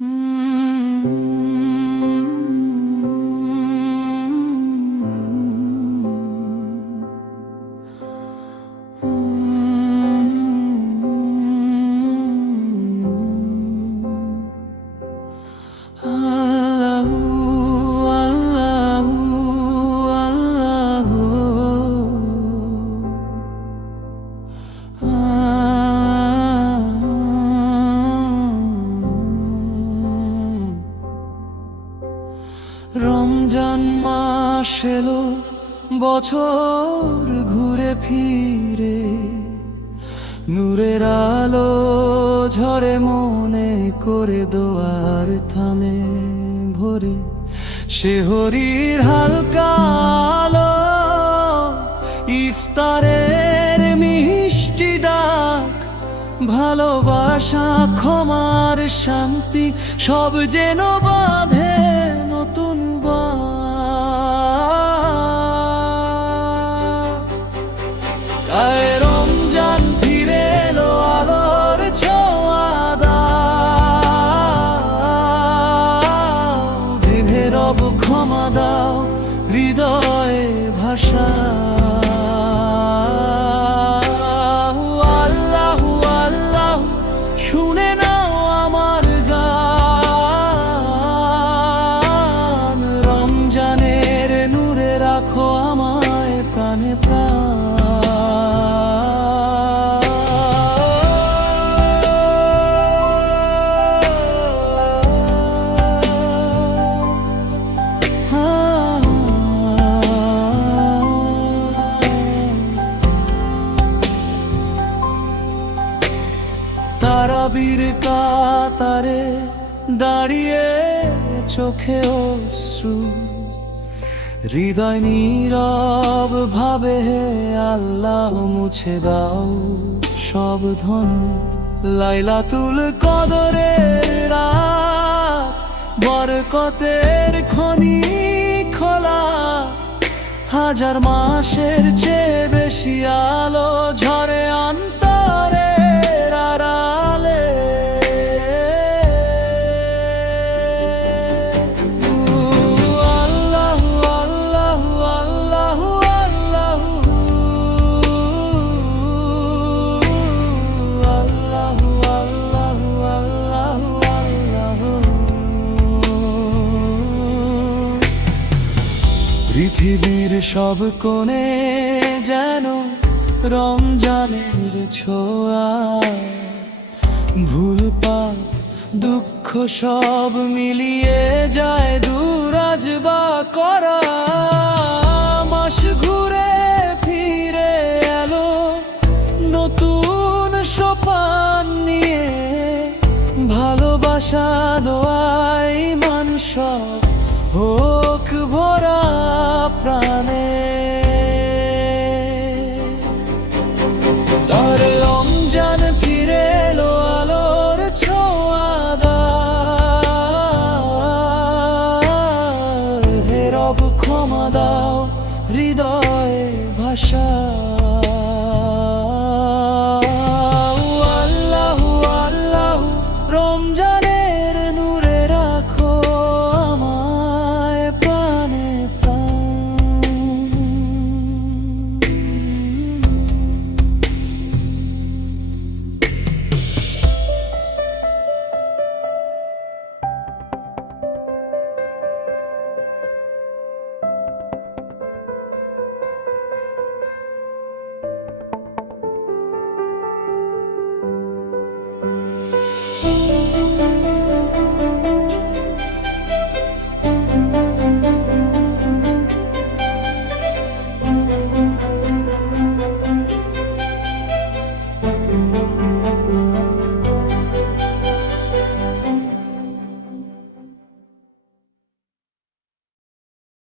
আল্লাহু রমজান মাস এলো, বছর ঘুরে ফিরে। নূরের আলো ঝরে মনে করে দোয়ার থামে ভরে। হালকা আলো, ইফতারের মিষ্টি ডাক, ভালোবাসা, ক্ষমার শান্তি, সব যেন বাঁধে ক্ষমা দাও হৃদয়ে ভাষা। রাখো আমায় প্রাণে প্রাণ। তারাবীর কাতারে দাঁড়িয়ে চোখে অশ্রু হৃদয় নীরব ভাবে, হে আল্লাহ মুছে দাও সব ধন। লাইলাতুল কদরের রাত, বরকতের খনি খোলা। হাজার মাসের চেয়ে বেশি আলো ঝরে অন্তরের সব কোণে যেন রমজানের ছোঁয়া। ভুল পাপ, দুঃখ সব মিলিয়ে যায় দুরাজ বা করা। মাস ঘুরে ফিরে এলো নতুন সোপান নিয়ে। ভালোবাসা দোয়াই মানুষ হোক ভরা প্রাণে। তার রমজান ফিরে এলো আলোর ছোয়াদার হে রব, ক্ষমা দাও হৃদয় ভাষা।